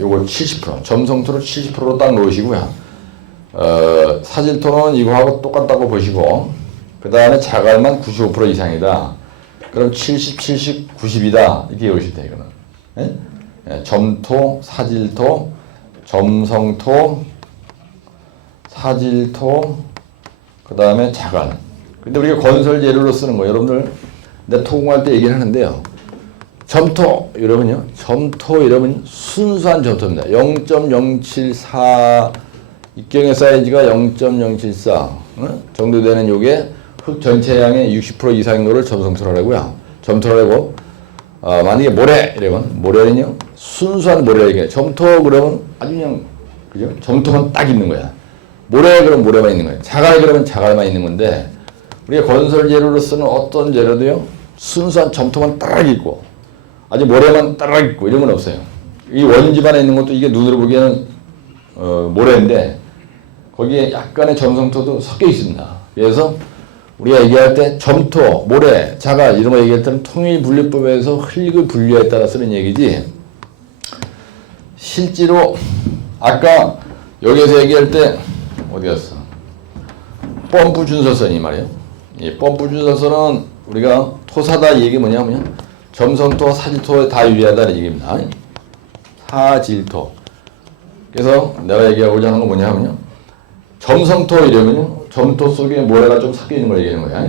요거 70% 점성토를 70%로 딱 놓으시고요. 사질토는 이거하고 똑같다고 보시고 그 다음에 자갈만 95% 이상이다. 그럼 70, 70, 90이다. 이렇게 보시면 돼요. 이거는. 예? 예, 점토, 사질토, 점성토, 사질토, 그 다음에 자갈. 근데 우리가 건설 재료로 쓰는 거 여러분들 내 토공할 때 얘기를 하는데요. 점토 이러면요. 점토 이러면 순수한 점토입니다. 0.074 입경의 사이즈가 0.074 정도 되는 요게 흙 전체 양의 60% 이상인 거를 점성토라고요. 점토라고 만약에 모래 이러면 모래는요. 순수한 모래라 얘기해요. 점토 그러면 아주 그냥 그죠? 점토만 딱 있는 거야. 모래 그러면 모래만 있는 거예요. 자갈 그러면 자갈만 있는 건데 우리가 건설 재료로 쓰는 어떤 재료도요. 순수한 점토만 딱 있고 아주 모래만 딱 있고 이런 건 없어요. 이 원집 안에 있는 것도 이게 눈으로 보기에는 모래인데 거기에 약간의 점성토도 섞여 있습니다. 그래서 우리가 얘기할 때 점토, 모래, 자갈 이런 거 얘기할 때는 통일분류법에서 흙을 분류에 따라 쓰는 얘기지 실제로 아까 여기서 얘기할 때 어디 갔어? 펌프 준설선이 말이에요. 이 펌프 준설선은 우리가 토사다 이 얘기 뭐냐면 점성토, 사질토에 다 유리하다는 얘기입니다. 사질토. 그래서 내가 얘기하고자 하는 건 뭐냐면요. 점성토 이러면요. 점토 속에 모래가 좀 섞여 있는 걸 얘기하는 거야.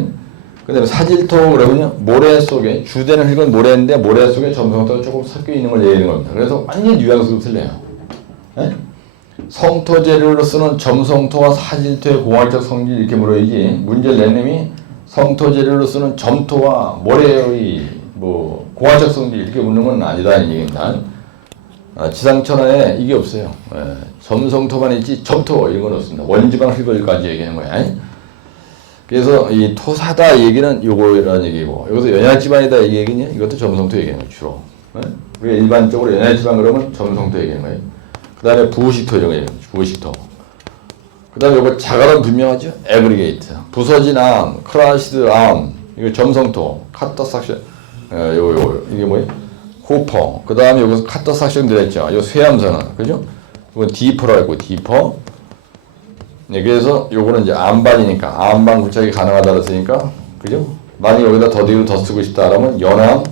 근데 사질토 그러면요. 모래 속에 주되는 흙은 모래인데 모래 속에 점성토가 조금 섞여 있는 걸 얘기하는 겁니다. 그래서 완전 뉘앙스가 틀려요. 성토 재료로 쓰는 점성토와 사질토의 공학적 성질 이렇게 물어야지 문제를 내님이 성토 재료로 쓰는 점토와 모래의 뭐 공학적 성질 이렇게 묻는 건 아니다는 얘기입니다. 지상천하에 이게 없어요. 점성토만 있지 점토 이런 건 없습니다. 원지방 흙을까지 얘기하는 거야. 그래서 이 토사다 얘기는 요거라는 얘기고 여기서 연약지방이다 이 얘기는 이것도 점성토 얘기하는 거예요. 주로. 우리가 일반적으로 연약지방 그러면 점성토 얘기하는 거예요. 그 다음에 부식토 이런 거 얘기해요. 부식토. 그 다음에 요거 자갈은 분명하죠. 에그리게이트. 부서진 암, 크라시드 암, 이거 점성토, 카터 삭션, 이게 뭐예요? 호퍼. 그 다음에 여기서 카터 삭션 들어있죠. 요 쇠암선은, 그죠? 이건 디퍼라고 했고, 디퍼. 네, 그래서 요거는 이제 암반이니까, 암반 구착이 가능하다 그랬으니까, 그죠? 만약에 여기다 더디로 더 쓰고 싶다 그러면 연암,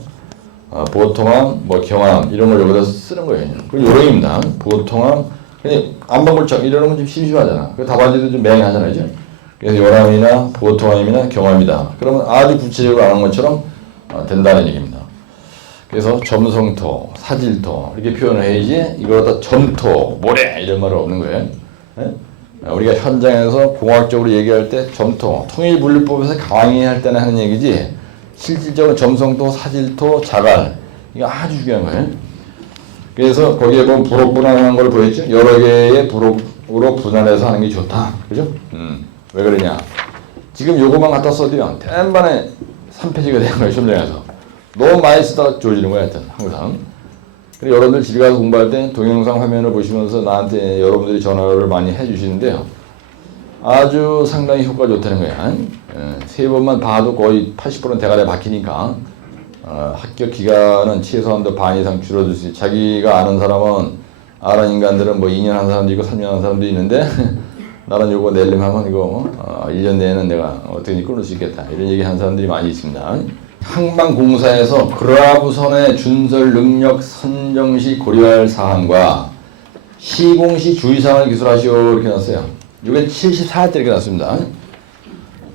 보통암, 뭐 경암, 이런 걸 여기다 쓰는 거예요. 그리고 요령입니다. 보통암, 그냥 암반골착 이러는 건 좀 심심하잖아. 그 답안지도 좀 맹하잖아요. 그죠? 그래서 연암이나 보통암이나 경암이다. 그러면 아주 구체적으로 안 한 것처럼 된다는 얘기입니다. 그래서 점성토, 사질토 이렇게 표현을 해야지 이걸 갖다 점토, 모래 이런 말은 없는 거예요. 우리가 현장에서 공학적으로 얘기할 때 점토, 통일분류법에서 강의할 때는 하는 얘기지 실질적으로 점성토, 사질토, 자갈 이거 아주 중요한 거예요. 그래서 거기에 보면 부록 분할하는 걸 보였죠? 여러 개의 부록으로 분할해서 하는 게 좋다. 그죠? 왜 그러냐? 지금 요거만 갖다 써도요.天반에 3페이지가 되는 거예요. 시험장에서. 너무 많이 쓰다가 좋아지는 거야. 하여튼 항상. 그리고 여러분들 집에 가서 공부할 때 동영상 화면을 보시면서 나한테 여러분들이 전화를 많이 해주시는데요. 아주 상당히 효과 좋다는 거야. 세 번만 봐도 거의 80%는 대가리에 박히니까 합격 기간은 최소한도 반 이상 줄어들 수 있어. 자기가 아는 사람은 아는 인간들은 뭐 2년 한 사람도 있고 3년 한 사람도 있는데 나는 요거 내려면 하면 이거 1년 내에는 내가 어떻게 끊을 수 있겠다 이런 얘기 하는 사람들이 많이 있습니다. 항만공사에서 그라브선의 준설 능력 선정 시 고려할 사항과 시공 시 주의사항을 기술하시오 이렇게 났어요. 이게 74회 때 이렇게 났습니다.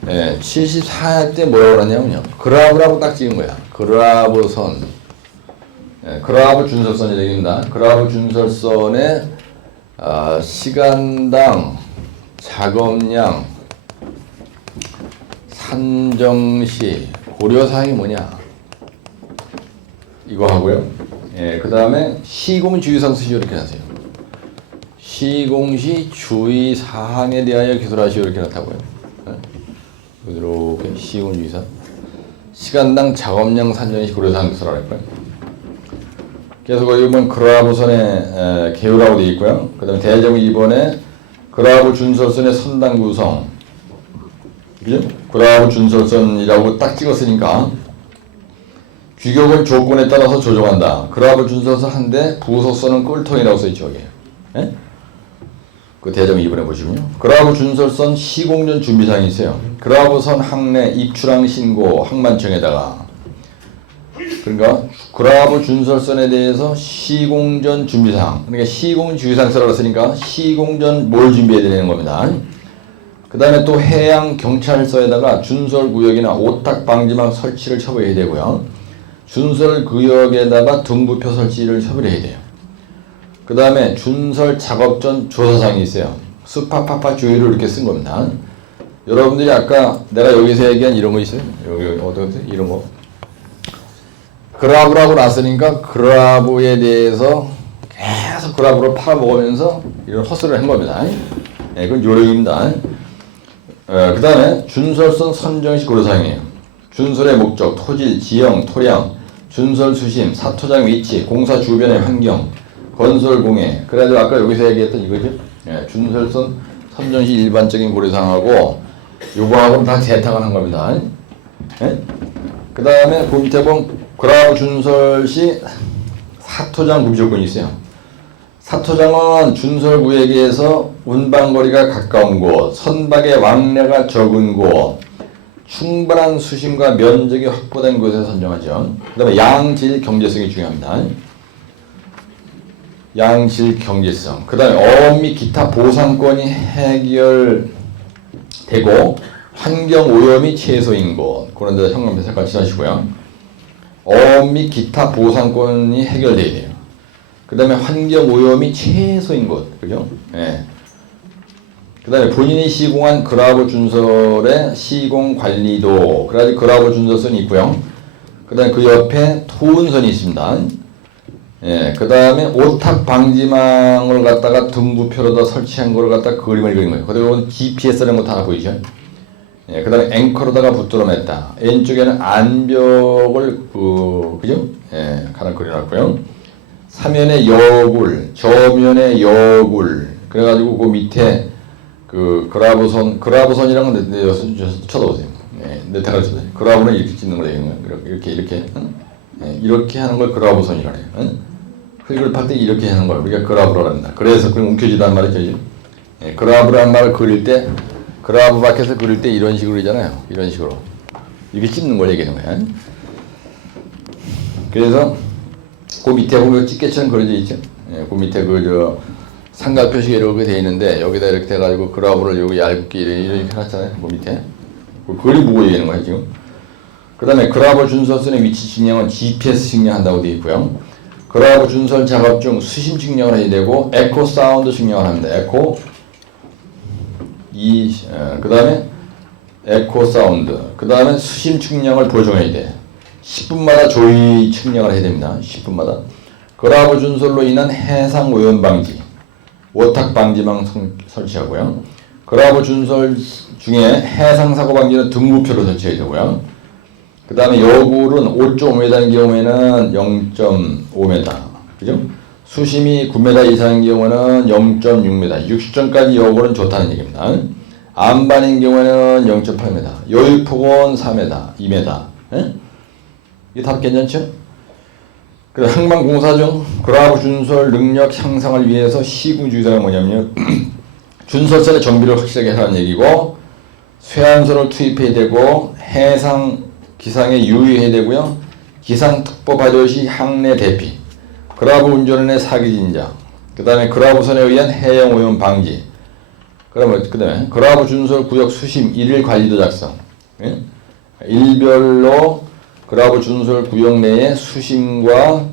네, 74회 때 뭐라고 그러냐면요. 그라브라고 딱 찍은 거야. 그라브선. 네, 그라브 준설선이 되겠습니다. 그라브 준설선의 시간당 작업량 산정시 고려사항이 뭐냐 이거 하고요. 예, 그 다음에 시공 주의사항 쓰시오 이렇게 하세요. 시공시 주의사항에 대하여 기술하시오 이렇게 나타고요. 예? 이렇게 시공 주의사항 시간당 작업량 산정시 고려사항 기술할 거예요. 그래서 거기 보면 그라브선의 개요라고 되어 있고요. 그 다음에 대제목 2번에 그라브 준설선의 선당 구성 그죠? 그라브 준설선이라고 딱 찍었으니까 규격을 조건에 따라서 조정한다. 그라브 준설선 한 대 부속선은 꿀통이라고 써있죠. 여기. 예? 그 대제목 2번에 보시면요. 그라브 준설선 시공전 준비사항이 있어요. 그라브선 항내 입출항 신고 항만청에다가 그러니까 그라브 준설선에 대해서 시공전 준비사항 그러니까 시공 주의사항 쓰라고 했으니까 시공전 뭘 준비해야 되는 겁니다. 그 다음에 또 해양 경찰서에다가 준설구역이나 오탁 방지망 설치를 처벌해야 되고요. 준설구역에다가 등부표 설치를 처벌해야 돼요. 그 다음에 준설 작업 전 조사사항이 있어요. 스파파파 조율을 이렇게 쓴 겁니다. 여러분들이 아까 내가 여기서 얘기한 이런 거 있어요? 여기 어떻게 이런 거 그라브라고 났으니까 그라브에 대해서 계속 그라브로 팔아먹으면서 이런 헛소리를 한 겁니다. 네, 그건 요령입니다. 그 다음에 준설선 선정시 고려사항이에요. 준설의 목적, 토질, 지형, 토량, 준설 수심, 사토장 위치, 공사 주변의 환경, 건설 공해. 그래가지고 아까 여기서 얘기했던 이거죠. 네, 준설선 선정시 일반적인 고려사항하고 요거하고는 다 재탕을 한 겁니다. 네? 그 다음에 그 밑에 보면 그라브 준설 시 사토장 구비 조건이 있어요. 사토장은 준설 구역에서 운반거리가 가까운 곳, 선박의 왕래가 적은 곳, 충분한 수심과 면적이 확보된 곳에 선정하죠. 그 다음에 양질 경제성이 중요합니다. 양질 경제성. 그 다음에 어업 및 기타 보상권이 해결되고 환경 오염이 최소인 곳. 그런 데다 현관표 색깔 칠하시고요. 어업 및 기타 보상권이 해결돼야 돼요. 그 다음에 환경 오염이 최소인 곳. 그죠? 예. 그 다음에 본인이 시공한 그라브 준설의 시공 관리도. 그래가지고 그라브 준설선이 있고요. 그 다음에 그 옆에 토운선이 있습니다. 예. 그 다음에 오탁 방지망을 갖다가 등부표로다 설치한 거를 갖다가 그림을 그린 거예요. 그리고 GPS라는 것도 하나 보이죠? 예, 그 다음에 앵커로다가 붙들어 맸다. 왼쪽에는 안벽을, 그죠? 예, 하나 그려놨고요. 사면에 여굴, 저면에 여굴. 그래가지고 그 밑에 그라브선이라는 건 쳐다보세요. 예, 네타를 쳐다보세요. 그라브는 이렇게 찍는 거예요. 이렇게. 예, 이렇게 하는 걸 그라브선이라 해요. 흙을 팔 때 이렇게 하는 걸 우리가 그라브라고 합니다. 그래서 그럼 움켜쥐단 말이죠. 예, 그라브라는 말을 그릴 때 그라브 밖에서 그릴 때 이런 식으로 그리잖아요. 이런 식으로. 이렇게 찝는 걸 얘기하는 거야. 그래서 그 밑에 보면 집게처럼 그려져 있죠. 예, 그 밑에 삼각 표시가 이렇게 돼 있는데 여기다 이렇게 돼가지고 그라브를 여기 얇게 이렇게 해놨잖아요. 그 밑에. 그 그림 보고 얘기하는 거야 지금. 그 다음에 그라브 준설선의 위치 측량은 GPS 측량한다고 되어 있고요. 그라브 준설 작업 중 수심 측량을 해야 되고 에코 사운드 측량을 합니다. 에코 그 다음에 에코 사운드, 그 다음에 수심 측량을 보정해야 돼. 10분마다 조의 측량을 해야 됩니다. 10분마다. 그라브 준설로 인한 해상 오염 방지, 오탁 방지망 설치하고요. 그라브 준설 중에 해상 사고 방지는 등부표로 설치해야 되고요. 그 다음에 여굴은 5.5m인 경우에는 0.5m, 그죠? 수심이 9m 이상인 경우는 0.6m, 60점까지 여고는 좋다는 얘기입니다. 안반인 경우에는 0.8m, 요유폭은 4m, 2m. 예? 이게 답 괜찮죠? 그 항만공사 중 그라브 준설 능력 향상을 위해서 시궁주의사가 뭐냐면요. 준설선의 정비를 확실하게 하라는 얘기고, 쇠한선을 투입해야 되고, 해상 기상에 유의해야 되고요. 기상특보 발효 시 항내 대피, 그라브 운전원의 사기 진작, 그 다음에 그라브선에 의한 해양 오염 방지, 그 다음에 그라브 준설 구역 수심 1일 관리도 작성. 예? 일별로 그라브 준설 구역 내의 수심과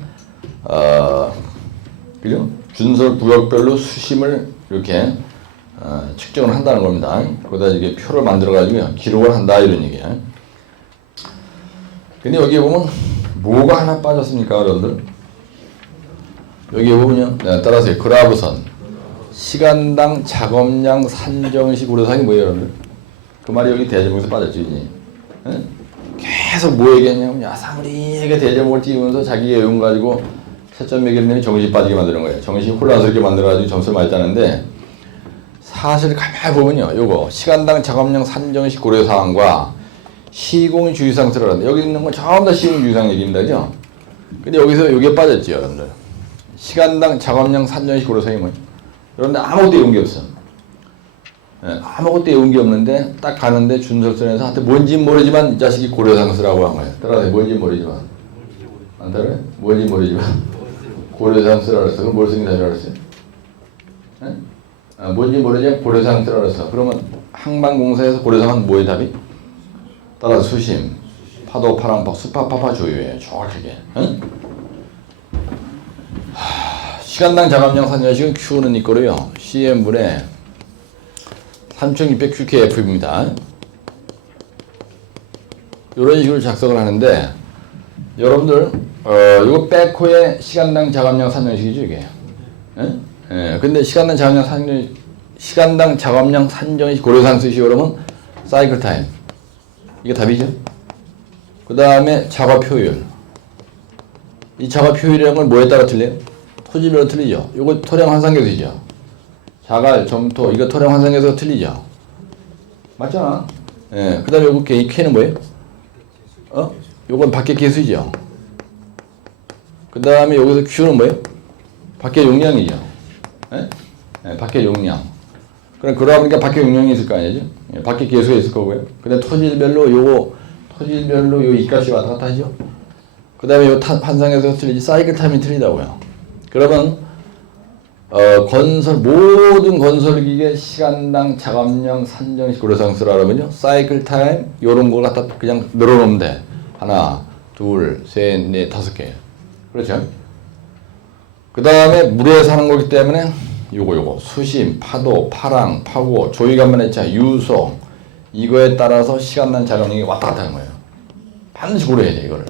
그죠? 준설 구역별로 수심을 이렇게 측정을 한다는 겁니다. 거기다 이게 표를 만들어 가지고 기록을 한다 이런 얘기야. 근데 여기 보면 뭐가 하나 빠졌습니까, 여러분들? 여기 보면요. 따라서 그라브선 시간당 작업량 산정시 고려사항이 뭐예요, 여러분들? 그 말이 여기 대제목에서 빠졌죠, 이제. 예? 계속 뭐 얘기했냐면 야사무리하게 대제목을 띄우면서 자기 외움 가지고 채점 매기는 정신이 빠지게 만드는 거예요. 정신이 혼란스럽게 만들어가지고 점수를 많이 따는데, 사실 가만히 보면요, 요거 시간당 작업량 산정시 고려사항과 시공주의사항 들어가는데, 여기 있는 건 전부 다 시공주의사항 얘기입니다, 그죠? 근데 여기서 요게 빠졌죠, 여러분들. 시간당 작업량 산정시 고려사항이 뭐예요? 여러분들 아무것도 외운 게 없어. 예, 아무것도 외운 게 없는데 딱 가는데 준설선에서 한테 뭔진 모르지만 이 자식이 고려사항 쓰라고 한 거예요. 따라서 뭔진 모르지만. 안 따라해? 뭔진 모르지만 고려사항 쓰라고 그랬어. 그럼 뭘 쓰긴다 그랬어요? 예? 뭔진 모르지만 고려사항 쓰라고 그랬어. 그러면 항만공사에서 고려사항은 뭐의 답이? 따라서 수심, 파도, 파랑박, 수파파파 조유예요. 정확하게. 응? 시간당 작업량 산정식은 Q는 있거든요. CM분의 3600QKF입니다. 이런 식으로 작성을 하는데, 여러분들 이거 백호의 시간당 작업량 산정식이죠, 이게. 예? 근데 시간당 작업량 산정식 고려사항 쓰시고 그러면 사이클 타임. 이게 답이죠. 그 다음에 작업 효율. 이 작업 효율이라는 건 뭐에 따라 틀려요? 토지별로 틀리죠. 이거 토량 환상계수죠. 자갈, 점토, 이거 토량 환상계수가 틀리죠. 맞잖아. 예. 그 다음에 요거 K는 뭐예요? 요건 밖에 계수죠. 그 다음에 여기서 Q는 뭐예요? 밖에 용량이죠. 예? 예, 밖에 용량. 그럼 그러다 보니까 밖에 용량이 있을 거 아니죠? 예, 밖에 계수가 있을 거고요. 그 다음에 토질별로 요 이값이 왔다 갔다 하죠. 그 다음에 요 환상에서 틀리지, 사이클 타임이 틀리다고요. 그러면 모든 건설기계 시간당 작업량 산정식 고려사항 쓰라면요, 사이클 타임 요런 걸 갖다 그냥 늘어놓으면 돼. 하나, 둘, 셋, 넷, 5개. 그렇죠? 그 다음에 물에 사는 거기 때문에 요거 수심, 파도, 파랑, 파고, 조이간만 했잖아. 유소, 이거에 따라서 시간당 작업량이 왔다 갔다 하는 거예요. 반드시 고려해야 돼, 이거를.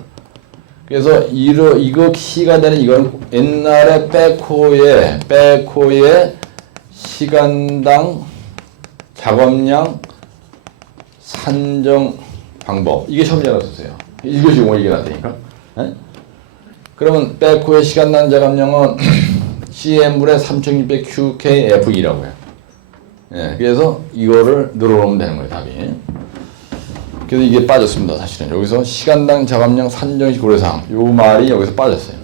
그래서 이거 키가 되는 이건 옛날에 백호의 시간당 작업량 산정 방법, 이게 처음 알았었어요. 이것이 이게 났다니까. 네? 그러면 백호의 시간당 작업량은 CM분의 3600QKF이라고 해요. 예, 그래서 이거를 늘어놓으면 되는 거예요, 답이. 그래서 이게 빠졌습니다, 사실은. 여기서 시간당 작업량 산정식 고려사항, 요 말이 여기서 빠졌어요.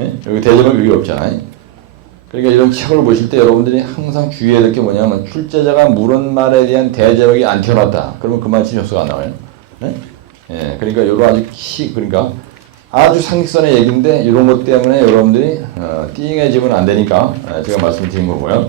예? 여기 대제목 여기 없잖아요. 그러니까 이런 책을 보실 때 여러분들이 항상 주의해야 될 게 뭐냐면, 출제자가 물은 말에 대한 대제목이 안 튀어났다. 그러면 그만치 점수가 안 나와요. 예? 예, 그러니까 요런 그러니까 아주 상식선의 얘기인데, 이런 것 때문에 여러분들이 띵해지면 안 되니까 제가 말씀드린 거고요.